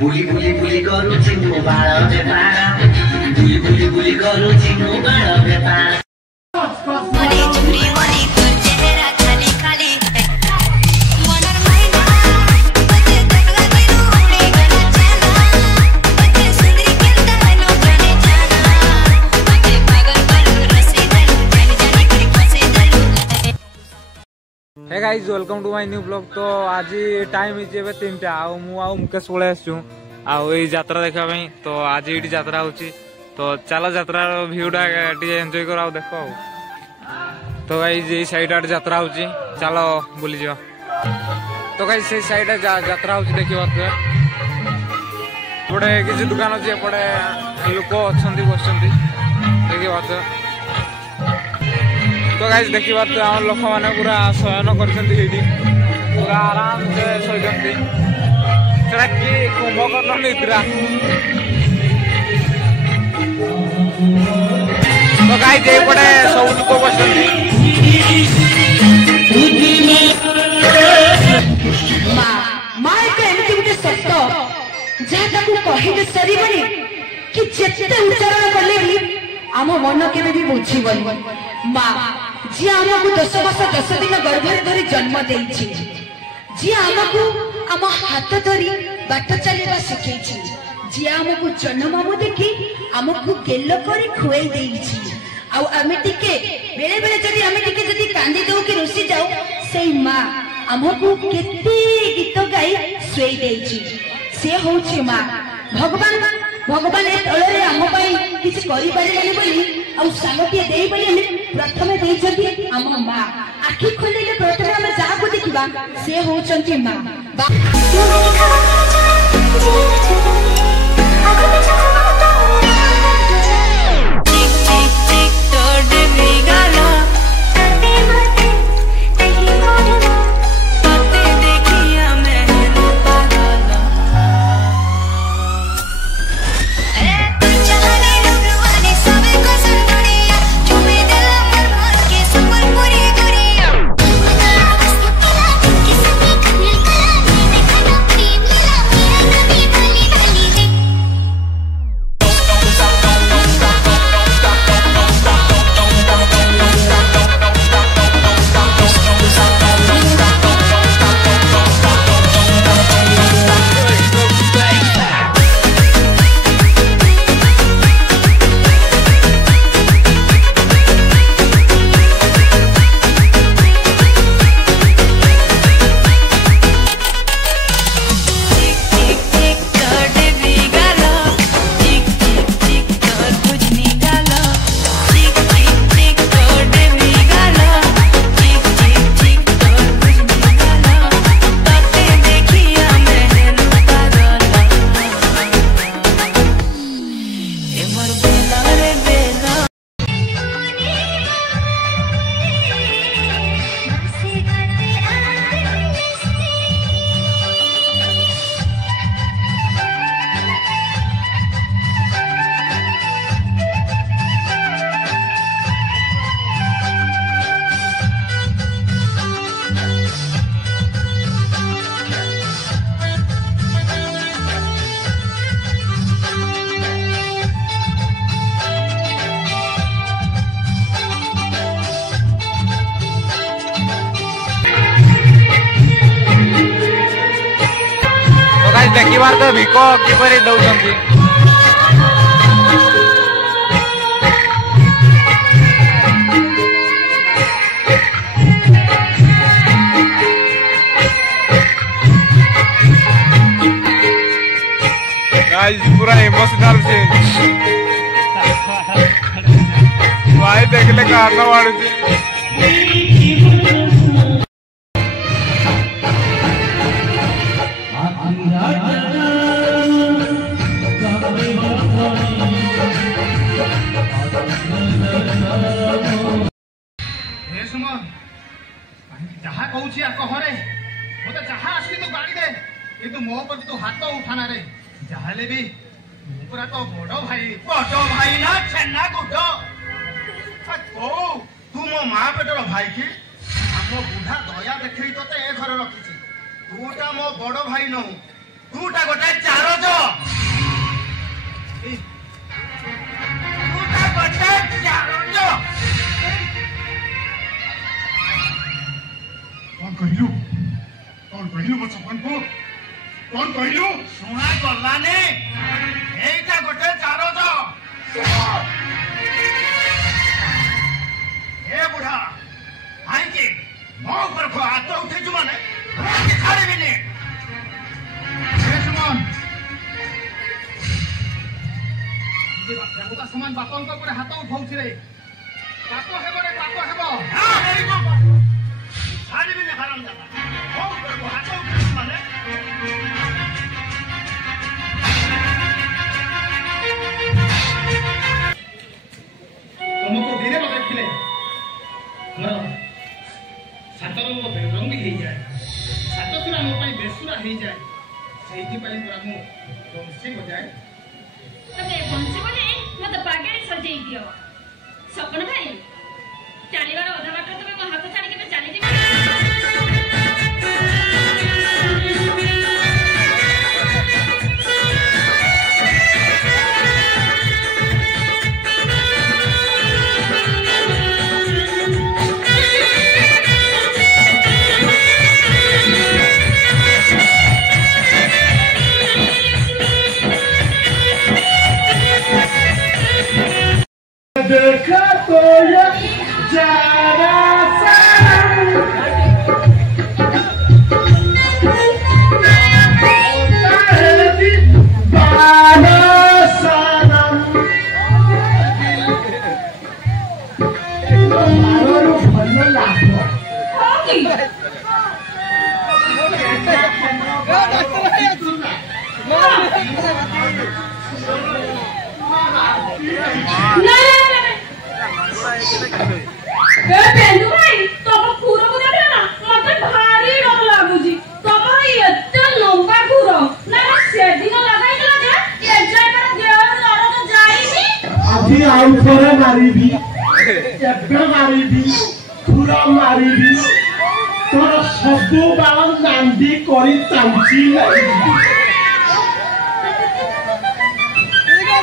बुली बुली बुली करूची मो बाळ बेपार बुली बुली बुली करूची मो बाळ बेपार मने चुरी मने तो चेहरा खाली खाली मनर महिना बजे देखला बिनु उड़ी गना चला बजे सुंदरी खेलता नो जाने जाना बजे पागल करू रसे दलू जानी जानी करी फसे दलू। Hey guys welcome to my new blog. तो आज टाइम इजे 3टा आ मु आ मुकेश पळे आसु आ एई यात्रा देखा पई। तो आज एटी यात्रा होची तो चलो यात्रा व्यूटा टी एंजॉय करा देखो। तो गाइस ये साइड आट यात्रा होची चलो बुली जा। तो गाइस से साइड यात्रा होची देखिबा तो पड़े किसी दुकान अछि पड़े लोक अछंती बसंती देखिबा तो गाइस देखिबा तो हम लोक माने पूरा शयन करछंती एडी पूरा आराम से सोइछंती सेटा की कुंभकर्ण निद्रा। तो गाइस ए पड़े सब लोक बसंती माँ एक एमती गोटे सत्य जहाँ कहिले सरीबनी कि जेते उच्चारण कले भी आम मन केबे भी बुझीबनी। माँ जी आमको 10 वर्ष 10 दिन गर्भरे धरी जन्म देइछि, जी आमको आम हाथ धरी बाट चलवा शिखैछि, जी आमको जन्म देखि आमको गेल करी खुआई देइछि। आउ आमे टिके बेले बेले जदी आमे टिके जदी कांदी दउ कि रुसी जाऊ सेई माँ आमको केते गीत गाई सुई देइछि। से होछि माँ भगवान भगवान ए तळरे आम पई किछ करि पारिबानी बोली आ सागटिए देई बोली हम प्रथमे देइछथि आम माँ। आखि खोलिले प्रथमे हम जाको देखिबा से होछंती माँ। देखिबार तो भिको किपरि दउछंती गाइस पूरा इमोशनल सीन भाई देखले काना वाडुची। जहा कहूची कहरे मते जहा आसी तो गाड़ी दे किंतु मो पर तो हाथ उठाना रे जाहले भी पूरा तो बड़ो भाई ना छन्ना गुड्डो ओ तू मो मां पेटर भाई की हम बुढ़ा दया देखई तते ए घर रखिছি तुटा मो बड़ो भाई न तुटा गोटे चारोज तुटा गोटे चारोज कौन कहलु मो सपन को कौन कहलु सुना गलाने एटा गोटे चारोज ए बुढ़ा आई के मो ऊपर को हाथ उठे छु माने छाड़े बिने सुमन देवता समान बापन को ऊपर हाथ उठाउछि रे पाप हेबो रे पाप हेबो हां मेरी को छाड़े बिने हराम जाता मो ऊपर को हाथ उठे छु माने तुमको दिने में देखिले मोर सातर मो रंग ही जाए सात सुरा मो पाई बेसुरा ही जाए सेही पाई तोरा मो बंसी बजाए तबे बंसी बजाए मत बागेरे सजेई दियो सपन भाई चालीबार अधा बाट तबे मो हाथ छाड़ी के चली जिबा देखा तो ये जाना सनम होता है दीवाना सनम मारो भलो लागो होगी पेंदु भाई तब खुरो को देखला ना मते भारी डर लागुजी तब एते लंबा खुरो ना सेदिन लगाइला जे एन्जॉय कर देवर लड़ तो जाईनी अभी आउ थोड़े मारीबी एबे मारीबी खुरो मारीबी तोर सबु बाल नांदी करी चांची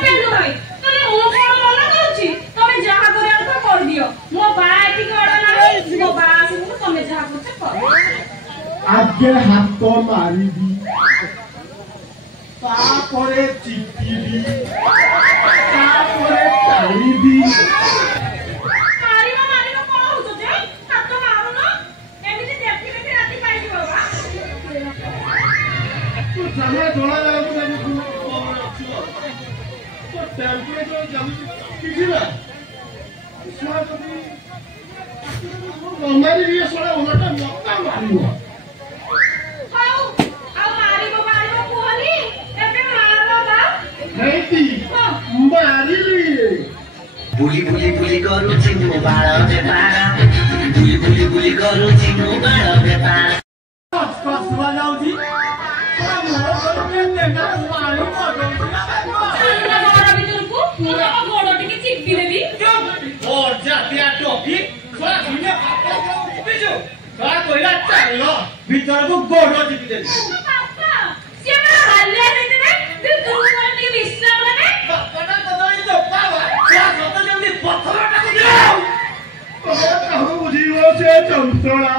पेंदु भाई तने मो कोन मना करछि तमे जहा करे तो कर दियो मो बाय की अड़ ना मो बास मु तमे जहा करछ कर आगे हाथ मारीबी तापरे चिपिबी तापरे टाळीबी मारिनो मारिनो कोन होतो जे हाथ मारू न एमिति देखि देखि राती पाइ दियो बा तू जाने जोड़ा जाने को जाने को तो टेम्परेचर जाने किसी ना सोना तो हमारी ये सोना उलटा मक्का मारियो हाउ आ मारिबो मारिबो कोहनी एबे मारबो बा नहीं थी मारी ली बुली बुली बुली करूची मो बाळ बेपार बुली बुली बुली करूची मो बाळ बेपार कसवा जाऊ जी मारी गोड़ भितरकू मु तम गोड़ टिके चिपी देबी और जातिया टोपी सोना दुनिया पापा बिजो सोना कोइला चालो भीतर को गोड़ो चिपी दे पापा से हमरा हल्ले देते रे तू दूर कर नी विश्राम ने पापा कदई तो पावा क्या सत जल्दी पत्थर टाक दियो तो कहू बुझियो से चंचला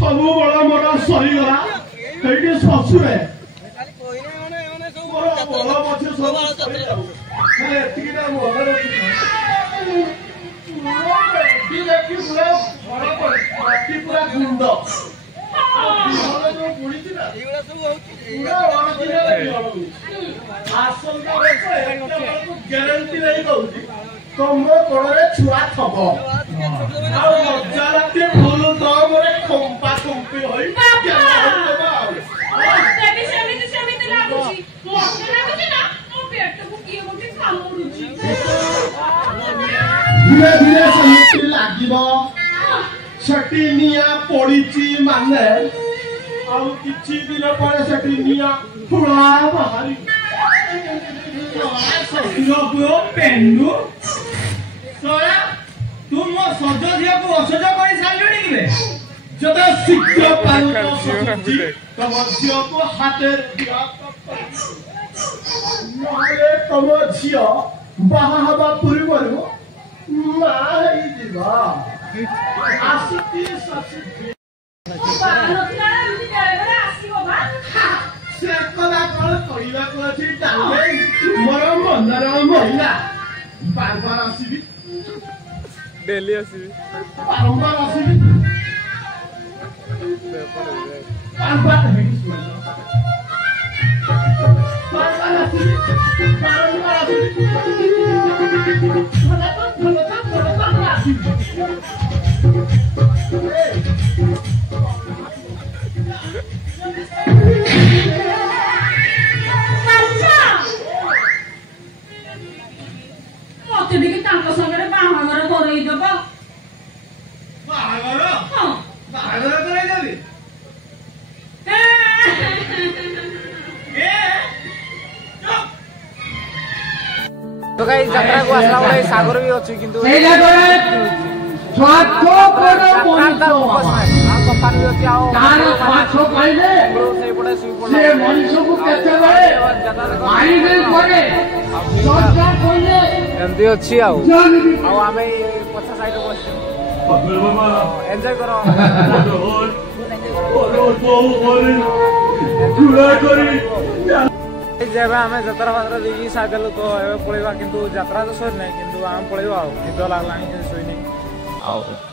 सबु बड़ा मोड़ा सही गला हेटी ससुरे बड़ा पछे सब सही जाऊ खाली एतिकी ना मोहर देखी पूरा बड़ा पार्टी पूरा गुंड जो बुढ़ी थी ना पूरा ऑरिजिनल आसल का वैसे गारंटी नहीं दउची तुम कोड़े छुआ थब आ मजा लागते भूल तो मोरे खंपा खंपी होई देबी सेमिति लागुची मते लागुची ना मो पेट को किए गोटे कामुडुची धीरे धीरे समिति लागिबो छटी निया पड़ीची माने ଆଉ କିଛି ଦିନ ପରେ ସେଠି ନିଆଁ ପୁରା ବାହାରି ଶ୍ୱଶୁର ପୁଅ ପେଣ୍ଡୁ ସୟା ତୁ ମୋ ସଜ ଝିଅକୁ ଅସଜ କରି ସାରିଲୁଣି କିବେ जदा शीघ्र पारो तम झील को हाथे नहले तम झील बाहा हवा पूर्व आसती से कला कल कहवा मोर मनर महिला बार बार आसबि डेली आसबि बारंबार आसबि बार बार मत देखिए सागर बाहागर करईदेव बाहागर बाहागर कराई तो गाइस यात्रा को आसला बळे सागर भी अछि किंतु स्वास्थ्य पर मनुष्य कफान भी अछि आओ तार स्वास्थ्य पाइले से पड़े सुई पड़े से मनुष्य को केते बळे मारी दे पड़े सरकार कोइले एंती अछि आओ आमे पछा साइड बस एन्जॉय करो जेबे आमे यात्रा फात्रा देखि साइडल तो एबे पळेबा किंतु यात्रा तो सर नै किंतु आम पळेबा आ निद लागलानी सोइनी आ